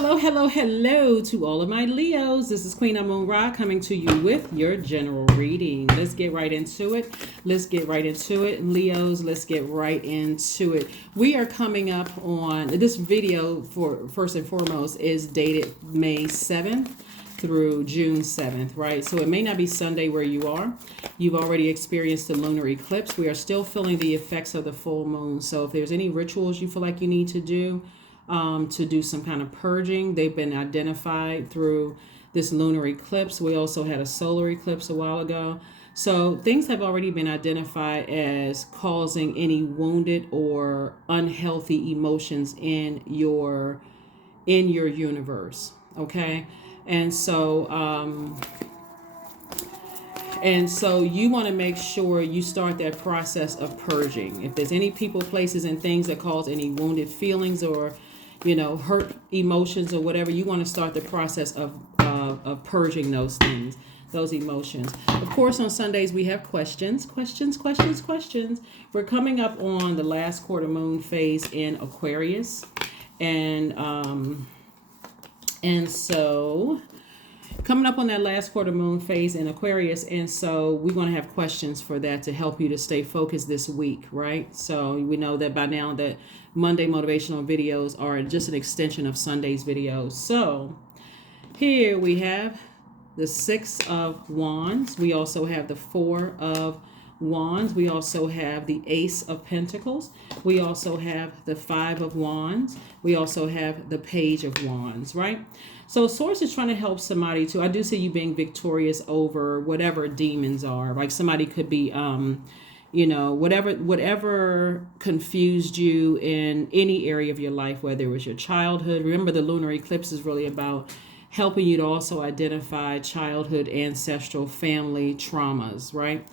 Hello to all of my Leos. This is Queen Amun Ra coming to you with your general reading. Let's get right into it. Leos, let's get right into it. We are coming up on this video, for first and foremost, is dated May 7th through June 7th, right? So it may not be Sunday where you are. You've already experienced the lunar eclipse. We are still feeling the effects of the full moon. So if there's any rituals you feel like you need to do some kind of purging, they've been identified through this lunar eclipse. We also had a solar eclipse a while ago. So things have already been identified as causing any wounded or unhealthy emotions in your universe. Okay. And so you want to make sure you start that process of purging. If there's any people, places, and things that cause any wounded feelings or hurt emotions or whatever, you want to start the process of purging those things, those emotions. Of course, on Sundays we have questions. We're coming up on the last quarter moon phase in Aquarius, and so coming up on that last quarter moon phase in Aquarius, and so we're going to have questions for that to help you to stay focused this week, right? So we know that by now that Monday motivational videos are just an extension of Sunday's videos. So here we have the Six of Wands. We also have the Four of Wands. We also have the Ace of Pentacles. We also have the Five of Wands. We also have the Page of Wands, right? So Source is trying to help somebody to, I do see you being victorious over whatever demons are. Like somebody could be, whatever confused you in any area of your life, whether it was your childhood. Remember, the lunar eclipse is really about helping you to also identify childhood, ancestral, family traumas, right?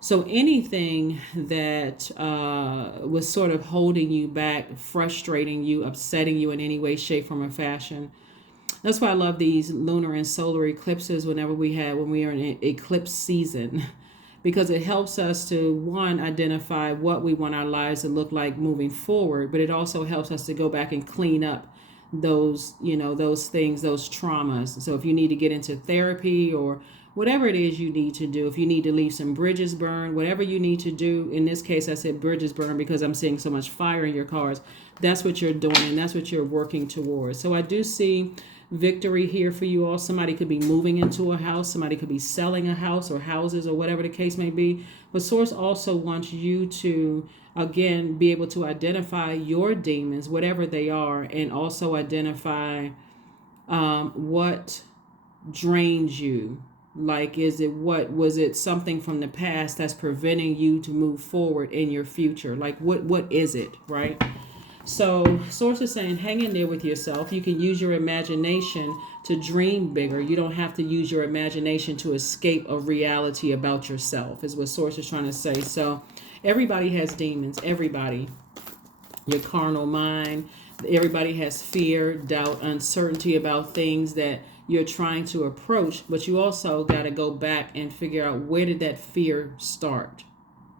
So anything that was sort of holding you back, frustrating you, upsetting you in any way, shape, form, or fashion. That's why I love these lunar and solar eclipses when we are in eclipse season, because it helps us to, one, identify what we want our lives to look like moving forward, but it also helps us to go back and clean up those things, those traumas. So if you need to get into therapy or whatever it is you need to do, if you need to leave some bridges burned, whatever you need to do. In this case, I said bridges burned because I'm seeing so much fire in your cars. That's what you're doing, and that's what you're working towards. So I do see victory here for you all. Somebody could be moving into a house. Somebody could be selling a house or houses or whatever the case may be. But Source also wants you to, again, be able to identify your demons, whatever they are, and also identify what drains you. Like, was it something from the past that's preventing you to move forward in your future? Like, what is it, right? So Source is saying, hang in there with yourself. You can use your imagination to dream bigger. You don't have to use your imagination to escape a reality about yourself, is what Source is trying to say. So everybody has demons, everybody. Your carnal mind, everybody has fear, doubt, uncertainty about things that you're trying to approach, but you also got to go back and figure out, where did that fear start,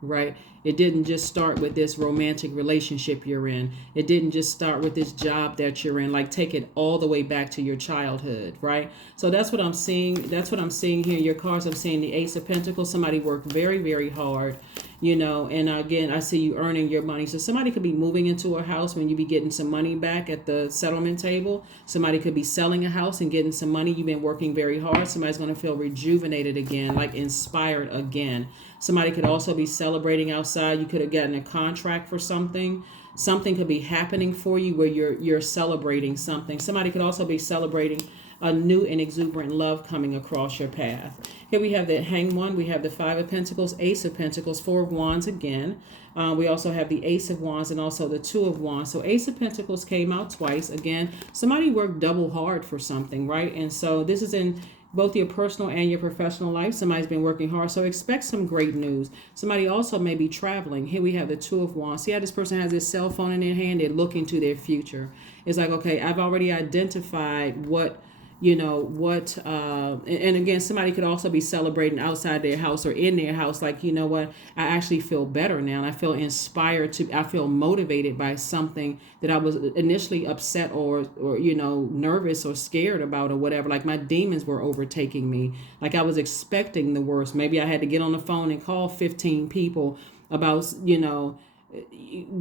right? It didn't just start with this romantic relationship you're in. It didn't just start with this job that you're in. Like, take it all the way back to your childhood, right? So that's what I'm seeing. That's what I'm seeing here in your cards. I'm seeing the Ace of Pentacles. Somebody worked very, very hard, and again, I see you earning your money. So somebody could be moving into a house when you be getting some money back at the settlement table. Somebody could be selling a house and getting some money. You've been working very hard. Somebody's going to feel rejuvenated again, like inspired again. Somebody could also be celebrating outside. You could have gotten a contract for something. Something could be happening for you where you're celebrating something. Somebody could also be celebrating a new and exuberant love coming across your path. Here we have the Hanged One. We have the Five of Pentacles, Ace of Pentacles, Four of Wands again. We also have the Ace of Wands and also the Two of Wands. So Ace of Pentacles came out twice. Again, somebody worked double hard for something, right? And so this is in both your personal and your professional life. Somebody's been working hard, so expect some great news. Somebody also may be traveling. Here we have the Two of Wands. See how this person has this cell phone in their hand? They're looking to their future. It's like, okay, I've already identified what what and again, somebody could also be celebrating outside their house or in their house, like, what, I actually feel better now, and I feel inspired I feel motivated by something that I was initially upset or nervous or scared about or whatever. Like my demons were overtaking me, like I was expecting the worst. Maybe I had to get on the phone and call 15 people about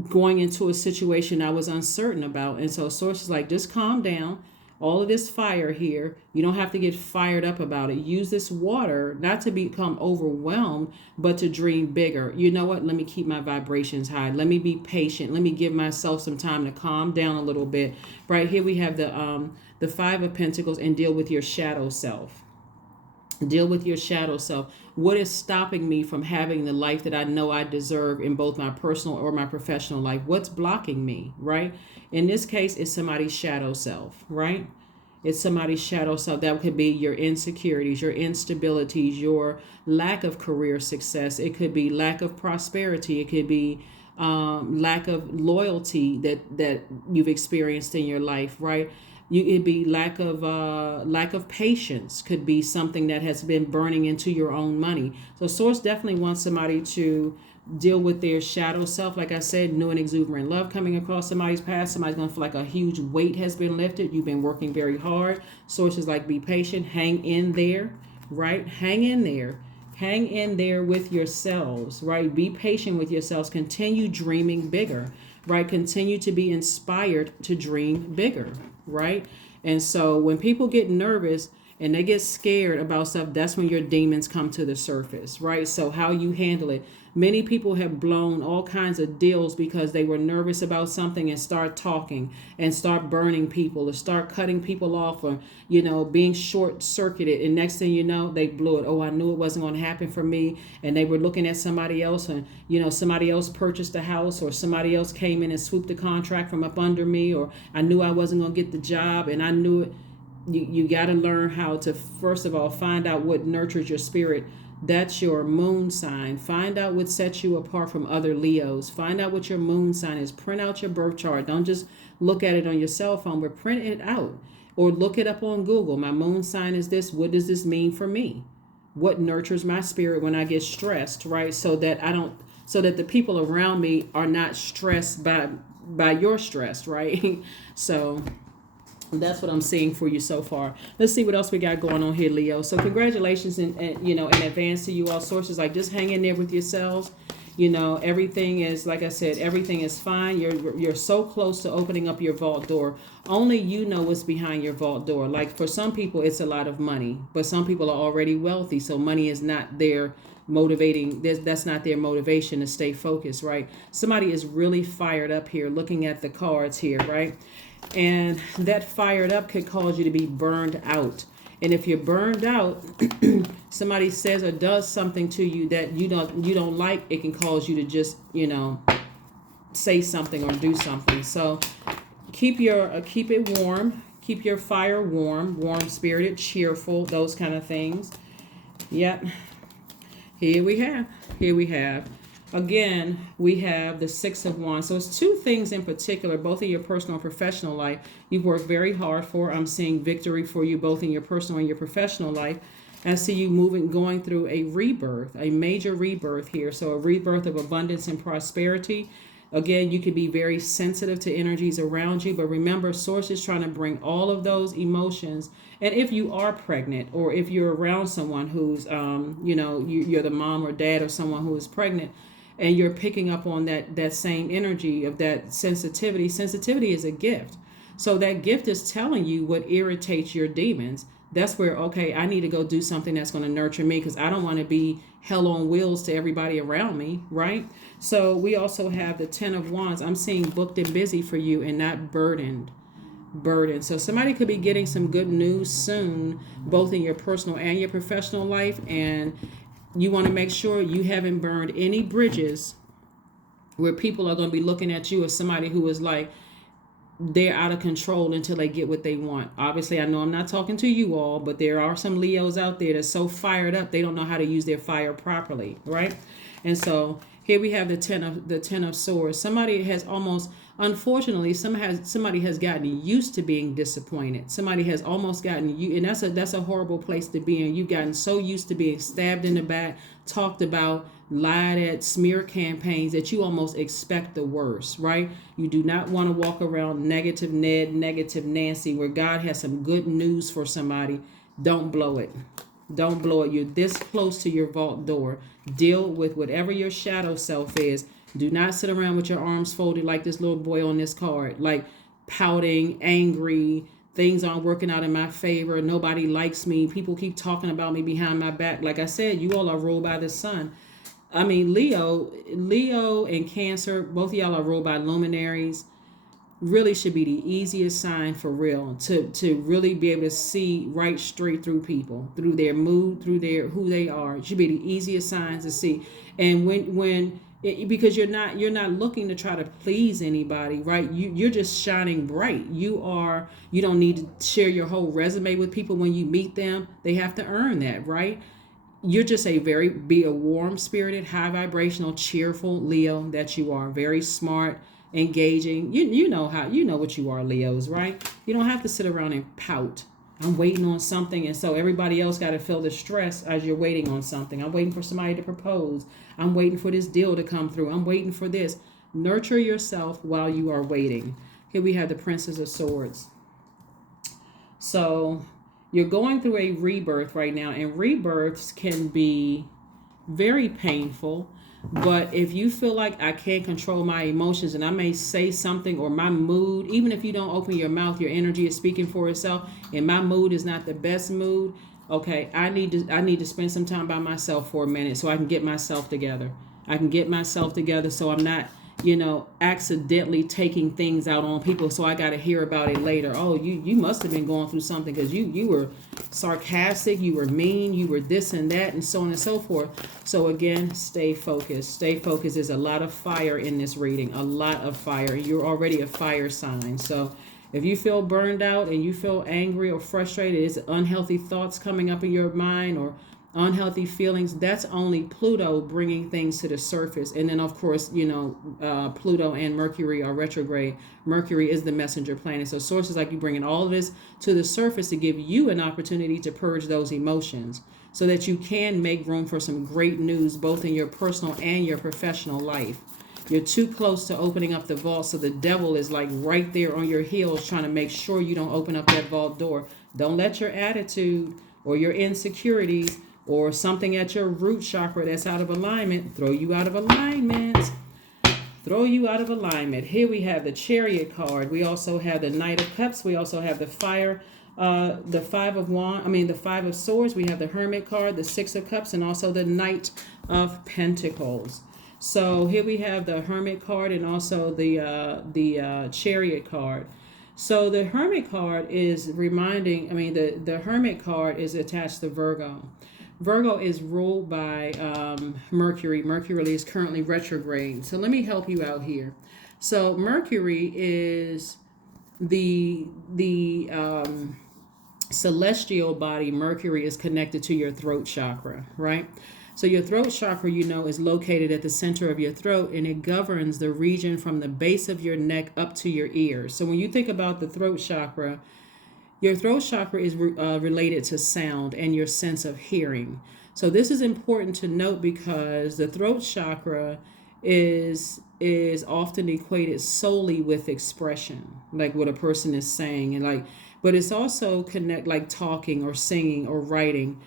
going into a situation I was uncertain about. And so sources like, just calm down. All of this fire here, you don't have to get fired up about it. Use this water not to become overwhelmed, but to dream bigger. You know what? Let me keep my vibrations high. Let me be patient. Let me give myself some time to calm down a little bit. Right here we have the Five of Pentacles, and deal with your shadow self. Deal with your shadow self. What is stopping me from having the life that I know I deserve in both my personal or my professional life? What's blocking me, right? In this case, it's somebody's shadow self, right? It's somebody's shadow self. That could be your insecurities, your instabilities, your lack of career success. It could be lack of prosperity. It could be lack of loyalty that you've experienced in your life, right? It'd be lack of patience. Could be something that has been burning into your own money. So source definitely wants somebody to deal with their shadow self. Like I said, new and exuberant love coming across somebody's path. Somebody's going to feel like a huge weight has been lifted. You've been working very hard. Sources like, be patient, hang in there, right? Hang in there. Hang in there with yourselves, right? Be patient with yourselves. Continue dreaming bigger, right? Continue to be inspired to dream bigger, right? And so when people get nervous and they get scared about stuff, that's when your demons come to the surface, right? So how you handle it. Many people have blown all kinds of deals because they were nervous about something and start talking and start burning people or start cutting people off or, being short circuited. And next thing you know, they blew it. Oh, I knew it wasn't going to happen for me. And they were looking at somebody else and, somebody else purchased a house or somebody else came in and swooped the contract from up under me, or I knew I wasn't going to get the job and I knew it. You got to learn how to, first of all, find out what nurtures your spirit. That's your moon sign. Find out what sets you apart from other Leos. Find out what your moon sign is. Print out your birth chart. Don't just look at it on your cell phone, but print it out or look it up on Google. My moon sign is this. What does this mean for me? What nurtures my spirit when I get stressed, right? So that the people around me are not stressed by your stress, right? So that's what I'm seeing for you so far. Let's see what else we got going on here, Leo. So congratulations in advance to you all. Sources like, just hang in there with yourselves. Everything is, like I said, everything is fine. You're so close to opening up your vault door. Only you know what's behind your vault door. Like for some people, it's a lot of money, but some people are already wealthy, so money is not their motivating. That's not their motivation to stay focused, right? Somebody is really fired up here, looking at the cards here, right? And that fired up could cause you to be burned out. And if you're burned out, somebody says or does something to you that you don't like, it can cause you to just, say something or do something. So keep it warm, keep your fire warm spirited, cheerful, those kind of things. Yep. Here we have. Again, we have the Six of Wands. So it's two things in particular, both in your personal and professional life, you've worked very hard for. I'm seeing victory for you both in your personal and your professional life. I see you going through a rebirth, a major rebirth here. So a rebirth of abundance and prosperity. Again, you can be very sensitive to energies around you, but remember, Source is trying to bring all of those emotions. And if you are pregnant, or if you're around someone who's, you're the mom or dad or someone who is pregnant, and you're picking up on that same energy of that sensitivity. Sensitivity is a gift. So that gift is telling you what irritates your demons. That's where, okay, I need to go do something that's going to nurture me, because I don't want to be hell on wheels to everybody around me, right? So we also have the Ten of Wands. I'm seeing booked and busy for you and not burdened. So somebody could be getting some good news soon, both in your personal and your professional life. And you want to make sure you haven't burned any bridges where people are going to be looking at you as somebody who is like, they're out of control until they get what they want. Obviously, I know I'm not talking to you all, but there are some Leos out there that's so fired up, they don't know how to use their fire properly, right? And so here we have the ten of Swords. Somebody has almost unfortunately, somebody has gotten used to being disappointed. Somebody has almost gotten you, and that's a horrible place to be in. You've gotten so used to being stabbed in the back, talked about, lied at, smear campaigns, that you almost expect the worst, right? You do not want to walk around negative Ned, negative Nancy, where God has some good news for somebody. Don't blow it. Don't blow it. You're this close to your vault door. Deal with whatever your shadow self is. Do not sit around with your arms folded like this little boy on this card, like pouting, angry, things aren't working out in my favor, nobody likes me, people keep talking about me behind my back. Like I said, you all are ruled by the sun. I mean, Leo and Cancer, both of y'all are ruled by luminaries. Really should be the easiest sign for real to really be able to see right straight through people, through their mood, through their who they are. It should be the easiest signs to see. And because you're not looking to try to please anybody, right? You're just shining bright. You don't need to share your whole resume with people when you meet them. They have to earn that, right? You're just be a warm spirited, high vibrational, cheerful Leo that you are. Very smart, engaging. You know what you are, Leos, right? You don't have to sit around and pout. I'm waiting on something, and so everybody else got to feel the stress as you're waiting on something. I'm waiting for somebody to propose. I'm waiting for this deal to come through. I'm waiting for this. Nurture yourself while you are waiting. Here we have the Princess of Swords. So you're going through a rebirth right now, and rebirths can be very painful. But if you feel like I can't control my emotions and I may say something, or my mood, even if you don't open your mouth, your energy is speaking for itself, and my mood is not the best mood, okay, I need to spend some time by myself for a minute so I can get myself together. So I'm not, accidentally taking things out on people, so I got to hear about it later. Oh, you must have been going through something because you were sarcastic, you were mean, you were this and that, and so on and so forth. So again, stay focused. There's a lot of fire in this reading, a lot of fire. You're already a fire sign. So if you feel burned out and you feel angry or frustrated, it's unhealthy thoughts coming up in your mind or unhealthy feelings, that's only Pluto bringing things to the surface. And then, of course, Pluto and Mercury are retrograde. Mercury is the messenger planet. So sources like you bringing all of this to the surface to give you an opportunity to purge those emotions so that you can make room for some great news, both in your personal and your professional life. You're too close to opening up the vault, so the devil is like right there on your heels trying to make sure you don't open up that vault door. Don't let your attitude or your insecurities or something at your root chakra that's out of alignment throw you out of alignment. Here we have the Chariot card. We also have the Knight of Cups. We also have the Five of Swords. We have the Hermit card, the Six of Cups, and also the Knight of Pentacles. So here we have the Hermit card and also the Chariot card. So the Hermit card is the Hermit card is attached to Virgo. Virgo is ruled by Mercury. Mercury is currently retrograde. So let me help you out here. So Mercury is the celestial body. Mercury is connected to your throat chakra, right? So your throat chakra, is located at the center of your throat, and it governs the region from the base of your neck up to your ears. So when you think about the throat chakra, your throat chakra is related to sound and your sense of hearing. So this is important to note because the throat chakra is often equated solely with expression, like what a person is saying, but it's also like talking or singing or writing.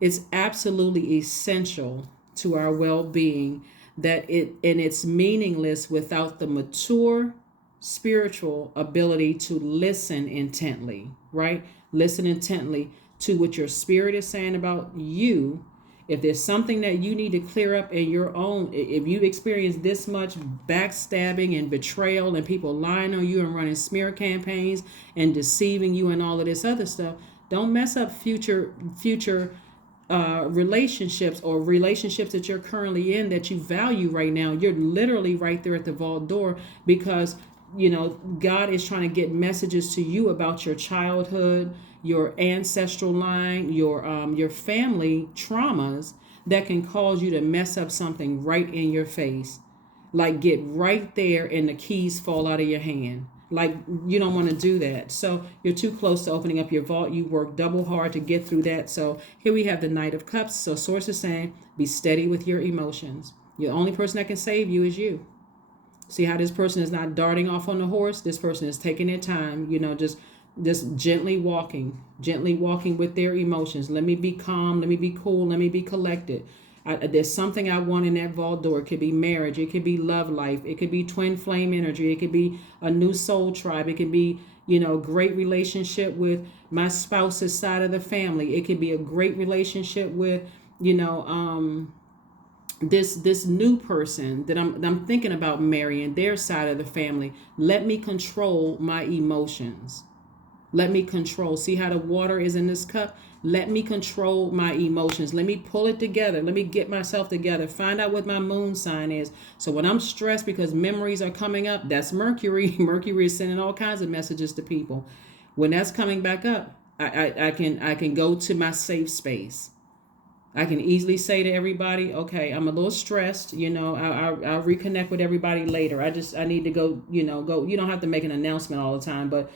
It's absolutely essential to our well-being and it's meaningless without the mature spiritual ability to listen intently, right? Listen intently to what your spirit is saying about you. If there's something that you need to clear up in your own, if you experience this much backstabbing and betrayal and people lying on you and running smear campaigns and deceiving you and all of this other stuff, don't mess up future relationships or relationships that you're currently in that you value right now. You're literally right there at the vault door because God is trying to get messages to you about your childhood, your ancestral line, your family traumas that can cause you to mess up something right in your face. like get right there and the keys fall out of your hand. Like, you don't want to do that. So you're too close to opening up your vault. You work double hard to get through that. So here we have the Knight of Cups. So Source is saying, be steady with your emotions. The only person that can save you is you. See how this person is not darting off on the horse? This person is taking their time, just gently walking with their emotions. Let me be calm. Let me be cool. Let me be collected. There's something I want in that vault door. It could be marriage. It could be love life. It could be twin flame energy. It could be a new soul tribe. It could be, great relationship with my spouse's side of the family. It could be a great relationship with, this new person that I'm thinking about marrying, their side of the family. Let me control my emotions. Let me control. See how the water is in this cup? Let me control my emotions. Let me pull it together. Let me get myself together. Find out what my moon sign is. So when I'm stressed because memories are coming up, that's Mercury. Mercury is sending all kinds of messages to people. When that's coming back up, I can go to my safe space. I can easily say to everybody, okay, I'm a little stressed, I'll reconnect with everybody later. I need to go. You don't have to make an announcement all the time, but,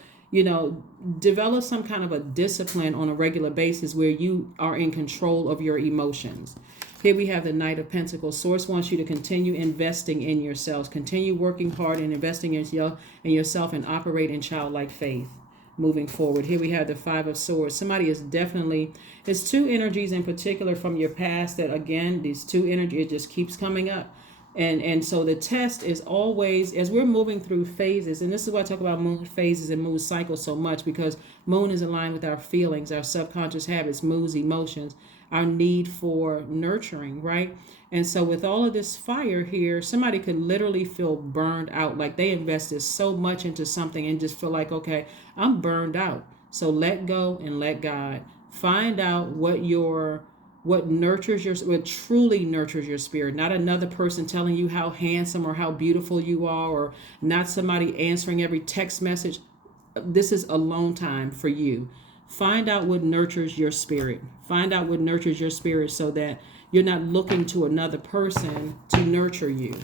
develop some kind of a discipline on a regular basis where you are in control of your emotions. Here we have the Knight of Pentacles. Source wants you to continue investing in yourselves, continue working hard and investing in yourself and operate in childlike faith. Moving forward, here we have the Five of Swords. Somebody is definitely, there's two energies in particular from your past that, again, these two energies, it just keeps coming up. And so the test is always, as we're moving through phases, and this is why I talk about moon phases and moon cycles so much, because moon is aligned with our feelings, our subconscious habits, moods, emotions, our need for nurturing, right? And so with all of this fire here, somebody could literally feel burned out, like they invested so much into something and just feel like, okay, I'm burned out. So let go and let God. Find out what truly nurtures your spirit. Not another person telling you how handsome or how beautiful you are, or not somebody answering every text message. This is alone time for you. Find out what nurtures your spirit. Find out what nurtures your spirit so that you're not looking to another person to nurture you.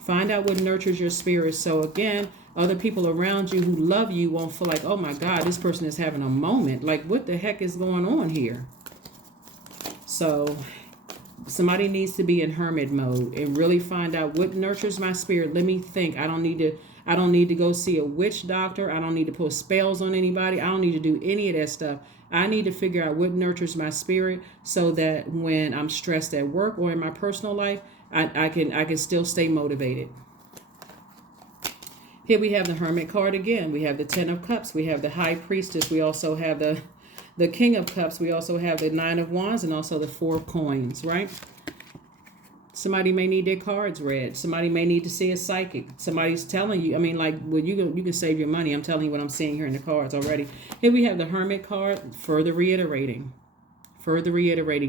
Find out what nurtures your spirit. So again, other people around you who love you won't feel like, oh my God, this person is having a moment. Like, what the heck is going on here? So somebody needs to be in hermit mode and really find out what nurtures my spirit. Let me think. I don't need to go see a witch doctor. I don't need to put spells on anybody. I don't need to do any of that stuff. I need to figure out what nurtures my spirit so that when I'm stressed at work or in my personal life, I can still stay motivated. Here we have the Hermit card again. We have the Ten of Cups. We have the High Priestess. We also have the King of Cups. We also have the Nine of Wands and also the Four of Coins, right? Somebody may need their cards read. Somebody may need to see a psychic. Somebody's telling you, you can save your money. I'm telling you what I'm seeing here in the cards already. Here we have the Hermit card, further reiterating,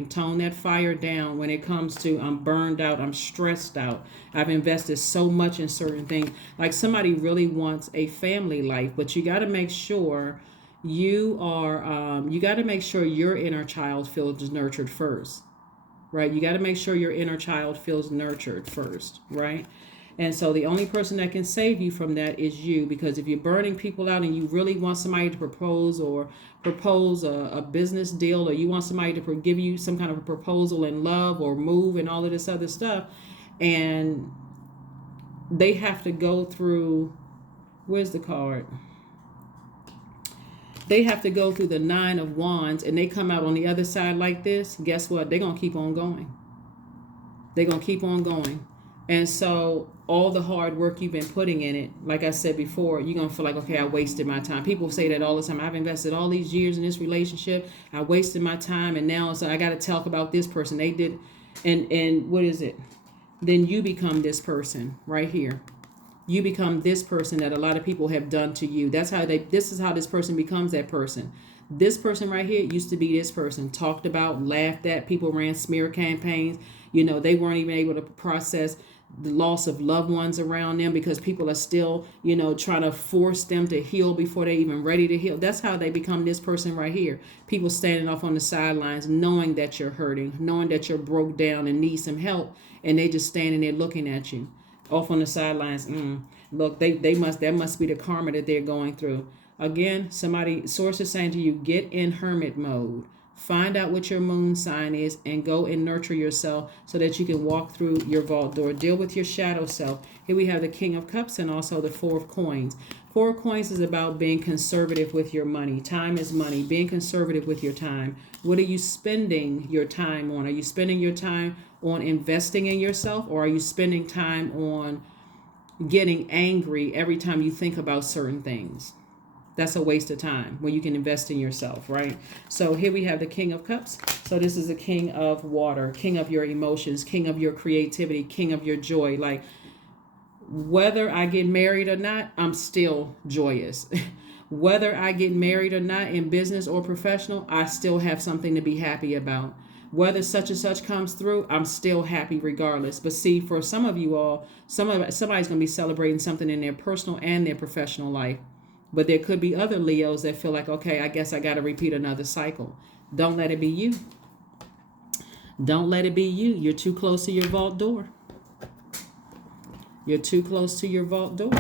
tone that fire down when it comes to I'm burned out, I'm stressed out, I've invested so much in certain things. Like somebody really wants a family life, but you got to make sure you got to make sure your inner child feels nurtured first. Right? You got to make sure your inner child feels nurtured first, right? And so the only person that can save you from that is you, because if you're burning people out and you really want somebody to propose a business deal, or you want somebody to give you some kind of a proposal in love or move and all of this other stuff, and they have to go through, where's the card? They have to go through the Nine of Wands and they come out on the other side like this. Guess what? They're going to keep on going. They're going to keep on going. And so all the hard work you've been putting in it, like I said before, you're going to feel like, okay, I wasted my time. People say that all the time. I've invested all these years in this relationship. I wasted my time. And now I got to talk about this person. They did. And what is it? Then you become this person right here. You become this person that a lot of people have done to you. This is how this person becomes that person. This person right here used to be this person, talked about, laughed at. People ran smear campaigns. They weren't even able to process the loss of loved ones around them because people are still, trying to force them to heal before they're even ready to heal. That's how they become this person right here. People standing off on the sidelines, knowing that you're hurting, knowing that you're broke down and need some help. And they just standing there looking at you. Off on the sidelines. Look, that must be the karma that they're going through. Again, source is saying to you, get in hermit mode. Find out what your moon sign is and go and nurture yourself so that you can walk through your vault door. Deal with your shadow self. Here we have the King of Cups and also the Four of Coins. Four of Coins is about being conservative with your money. Time is money. Being conservative with your time. What are you spending your time on? Are you spending your time on investing in yourself, or are you spending time on getting angry every time you think about certain things? That's a waste of time when you can invest in yourself, right? So here we have the King of Cups. So this is the King of Water, King of your emotions, King of your creativity, King of your joy. Like, whether I get married or not, I'm still joyous. Whether I get married or not, in business or professional, I still have something to be happy about. Whether such and such comes through, I'm still happy regardless. But see, for some of you all, somebody's going to be celebrating something in their personal and their professional life. But there could be other Leos that feel like, okay, I guess I got to repeat another cycle. Don't let it be you. Don't let it be you. You're too close to your vault door. You're too close to your vault door.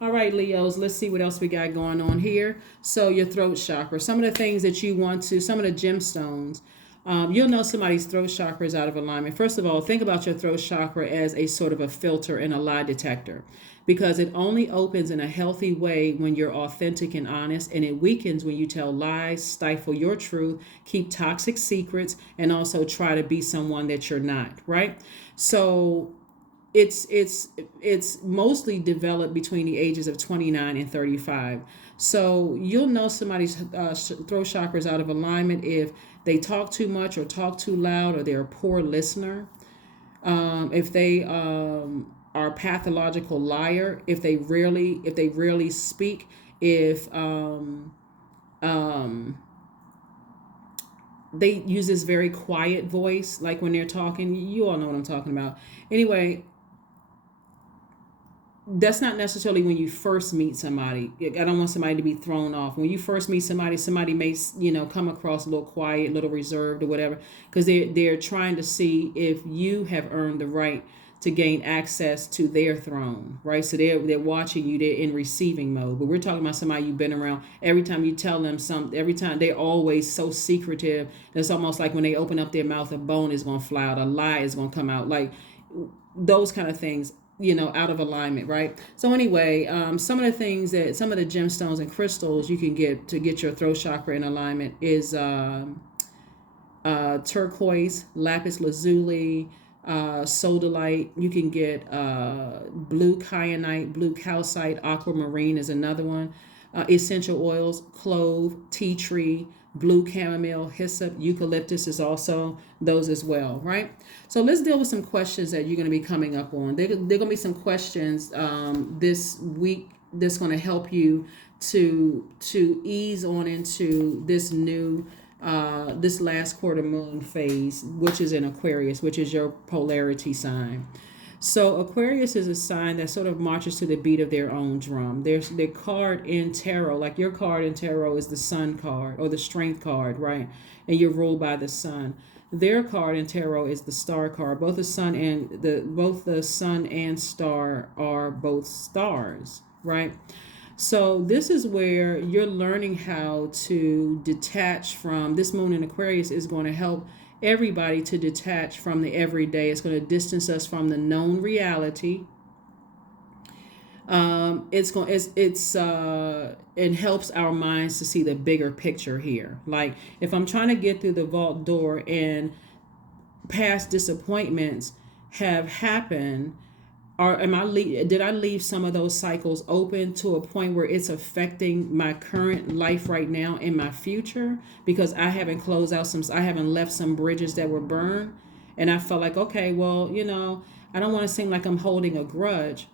All right, Leos, let's see what else we got going on here. So your throat chakra, some of the things that you want to, some of the gemstones, you'll know somebody's throat chakra is out of alignment. First of all, think about your throat chakra as a sort of a filter and a lie detector, because it only opens in a healthy way when you're authentic and honest, and it weakens when you tell lies, stifle your truth, keep toxic secrets, and also try to be someone that you're not, right? So it's mostly developed between the ages of 29 and 35. So you'll know somebody's throat chakra is out of alignment if they talk too much or talk too loud, or they're a poor listener. If they are a pathological liar, if they rarely speak, if they use this very quiet voice, like when they're talking. You all know what I'm talking about. Anyway, that's not necessarily when you first meet somebody. I don't want somebody to be thrown off. When you first meet somebody may, come across a little quiet, a little reserved or whatever, because they're trying to see if you have earned the right to gain access to their throne, right? So they're watching you, they're in receiving mode. But we're talking about somebody you've been around. Every time you tell them something, every time, they're always so secretive. It's almost like when they open up their mouth, a bone is going to fly out, a lie is going to come out, like those kind of things, out of alignment, right? So anyway, some of the things that, some of the gemstones and crystals you can get to get your throat chakra in alignment is turquoise, lapis lazuli, sodalite. You can get blue kyanite, blue calcite, aquamarine is another one. Essential oils, clove, tea tree, blue chamomile, hyssop, eucalyptus is also those as well, right? So let's deal with some questions that you're going to be coming up on. There going to be some questions this week that's going to help you to ease on into this new this last quarter moon phase, which is in Aquarius, which is your polarity sign. So Aquarius is a sign that sort of marches to the beat of their own drum. There's their card in tarot, like your card in tarot is the sun card or the strength card, right? And you're ruled by the sun. Their card in tarot is the star card. Both the sun and star are both stars, right? So this is where you're learning how to detach from, this moon in Aquarius is going to help everybody to detach from the everyday. It's going to distance us from the known reality. It helps our minds to see the bigger picture here. Like if I'm trying to get through the vault door and past disappointments have happened, or did I leave some of those cycles open to a point where it's affecting my current life right now and my future, because I haven't closed out I haven't left some bridges that were burned, and I felt like, okay, well, I don't want to seem like I'm holding a grudge.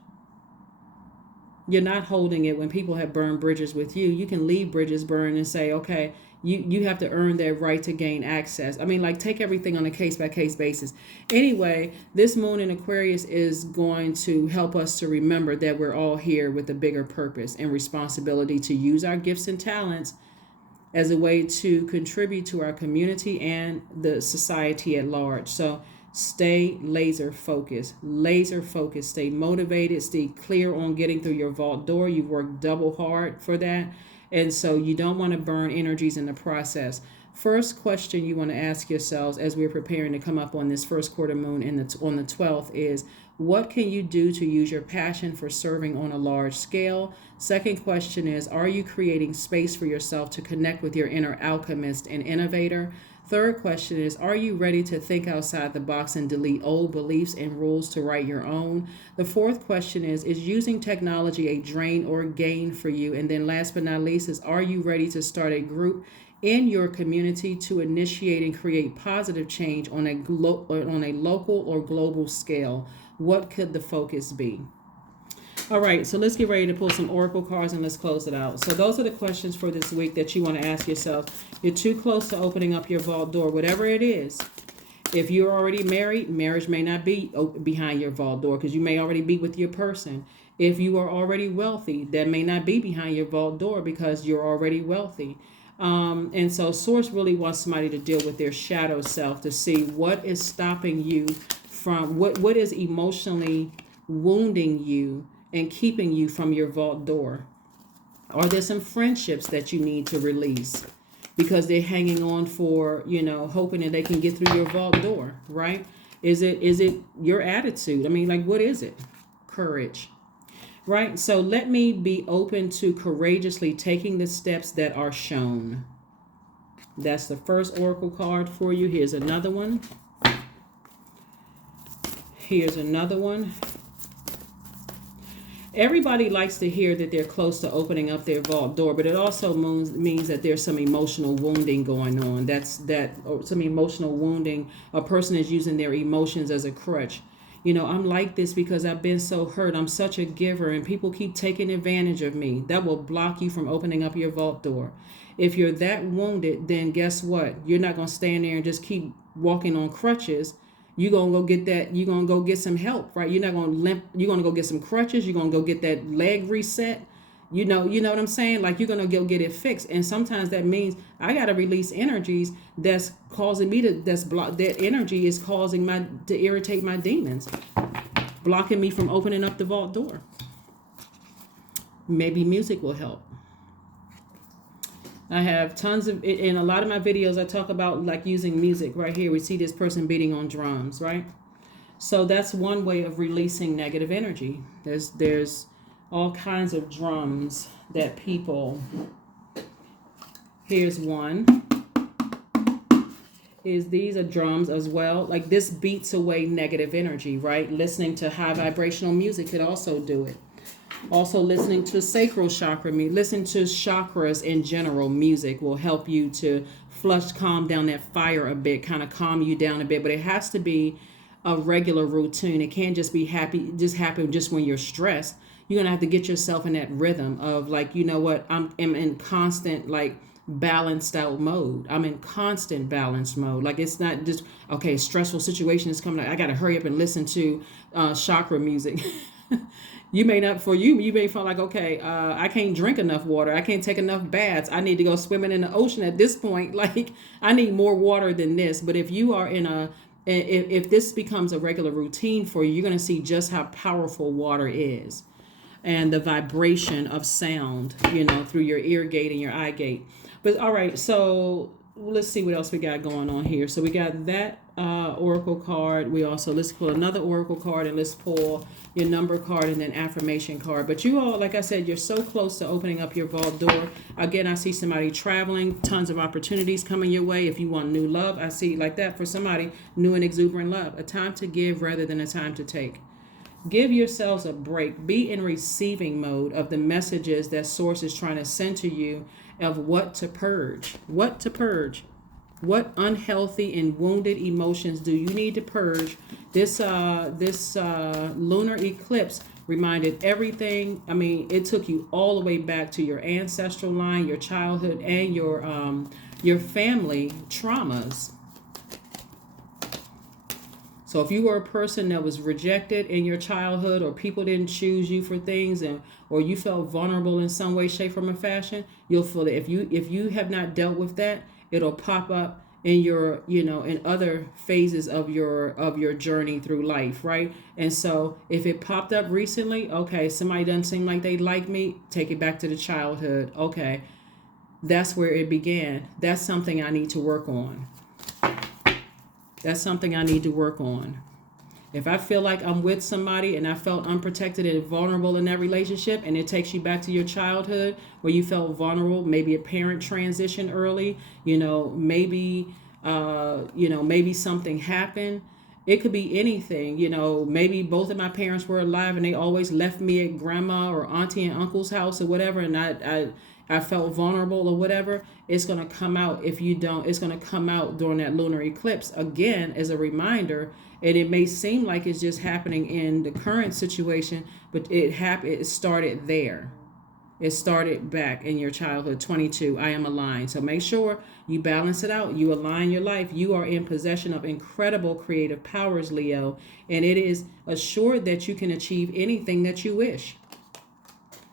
You're not holding it when people have burned bridges with you. You can leave bridges burned and say, okay, you have to earn that right to gain access. I mean, like, take everything on a case-by-case basis. Anyway, this moon in Aquarius is going to help us to remember that we're all here with a bigger purpose and responsibility to use our gifts and talents as a way to contribute to our community and the society at large. So Stay laser focused. Laser focused. Stay motivated. Stay clear on getting through your vault door. You've worked double hard for that. And so you don't want to burn energies in the process. First question you want to ask yourselves as we're preparing to come up on this first quarter moon on the 12th is, what can you do to use your passion for serving on a large scale? Second question is, are you creating space for yourself to connect with your inner alchemist and innovator? Third question is, are you ready to think outside the box and delete old beliefs and rules to write your own? The fourth question is using technology a drain or gain for you? And then last but not least is, are you ready to start a group in your community to initiate and create positive change on a local or global scale? What could the focus be? All right, so let's get ready to pull some oracle cards and let's close it out. So those are the questions for this week that you want to ask yourself. You're too close to opening up your vault door, whatever it is. If you're already married, marriage may not be behind your vault door because you may already be with your person. If you are already wealthy, that may not be behind your vault door because you're already wealthy. And so Source really wants somebody to deal with their shadow self to see what is stopping you from, what is emotionally wounding you and keeping you from your vault door. Are there some friendships that you need to release because they're hanging on for, hoping that they can get through your vault door, right? Is it your attitude? I mean, like, what is it? Courage. Right? So let me be open to courageously taking the steps that are shown. That's the first oracle card for you. Here's another one. Here's another one. Everybody likes to hear that they're close to opening up their vault door, but it also means that there's some emotional wounding going on. Some emotional wounding. A person is using their emotions as a crutch. I'm like this because I've been so hurt. I'm such a giver and people keep taking advantage of me. That will block you from opening up your vault door. If you're that wounded, then guess what? You're not going to stand there and just keep walking on crutches. You're going to go get that. You're going to go get some help, right? You're not going to limp. You're going to go get some crutches. You're going to go get that leg reset. You know what I'm saying? Like, you're going to go get it fixed. And sometimes that means I got to release energies that's causing me to, that energy is causing to irritate my demons, blocking me from opening up the vault door. Maybe music will help. I have tons of, in a lot of my videos, I talk about like using music. Right here, we see this person beating on drums, right? So that's one way of releasing negative energy. There's all kinds of drums that people, here's one, these are drums as well. Like, this beats away negative energy, right? Listening to high vibrational music could also do it. Also, listening to sacral chakra music, listen to chakras in general music will help you to calm down that fire a bit, kind of calm you down a bit. But it has to be a regular routine. It can't just happen just when you're stressed. You're going to have to get yourself in that rhythm of like, you know what, I'm in constant like balanced out mode. I'm in constant balanced mode. Like, it's not just, okay, stressful situation is coming up, I got to hurry up and listen to chakra music. You may feel like, okay, I can't drink enough water. I can't take enough baths. I need to go swimming in the ocean at this point. Like, I need more water than this. But if you are if this becomes a regular routine for you, you're going to see just how powerful water is and the vibration of sound, through your ear gate and your eye gate. But all right, so let's see what else we got going on here. So we got that oracle card. Let's pull another oracle card, and let's pull your number card and then affirmation card. But you all, like I said, you're so close to opening up your vault door. Again, I see somebody traveling, tons of opportunities coming your way. If you want new love, I see like that for somebody, new and exuberant love. A time to give rather than a time to take. Give yourselves a break. Be in receiving mode of the messages that Source is trying to send to you of what to purge. What to purge. What unhealthy and wounded emotions do you need to purge? This lunar eclipse reminded everything. I mean, it took you all the way back to your ancestral line, your childhood, and your family traumas. So if you were a person that was rejected in your childhood, or people didn't choose you for things, or you felt vulnerable in some way, shape, form, or fashion, you'll feel it. If you have not dealt with that, it'll pop up in your, in other phases of your journey through life, right? And so if it popped up recently, okay, somebody doesn't seem like they like me, take it back to the childhood. Okay, that's where it began. That's something I need to work on. That's something I need to work on. If I feel like I'm with somebody and I felt unprotected and vulnerable in that relationship, and it takes you back to your childhood where you felt vulnerable, maybe a parent transition early, maybe something happened. It could be anything, maybe both of my parents were alive and they always left me at grandma or auntie and uncle's house or whatever, and I felt vulnerable or whatever. It's going to come out. If you don't, it's going to come out during that lunar eclipse again as a reminder. And it may seem like it's just happening in the current situation, but it started there. It started back in your childhood. 22, I am aligned. So make sure you balance it out. You align your life. You are in possession of incredible creative powers, Leo, and it is assured that you can achieve anything that you wish.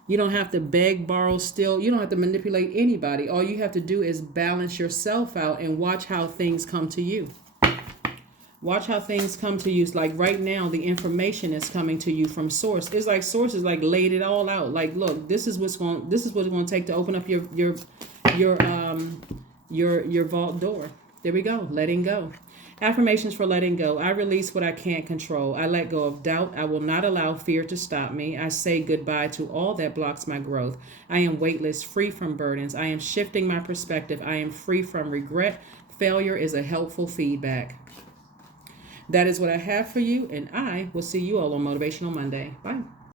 You don't have to beg, borrow, steal. You don't have to manipulate anybody. All you have to do is balance yourself out and watch how things come to you. Watch how things come to you. It's like right now, the information is coming to you from source. It's like source is like laid it all out. Like, look, this is what it's going to take to open up your vault door. There we go. Letting go. Affirmations for letting go. I release what I can't control. I let go of doubt. I will not allow fear to stop me. I say goodbye to all that blocks my growth. I am weightless, free from burdens. I am shifting my perspective. I am free from regret. Failure is a helpful feedback. That is what I have for you, and I will see you all on Motivational Monday. Bye.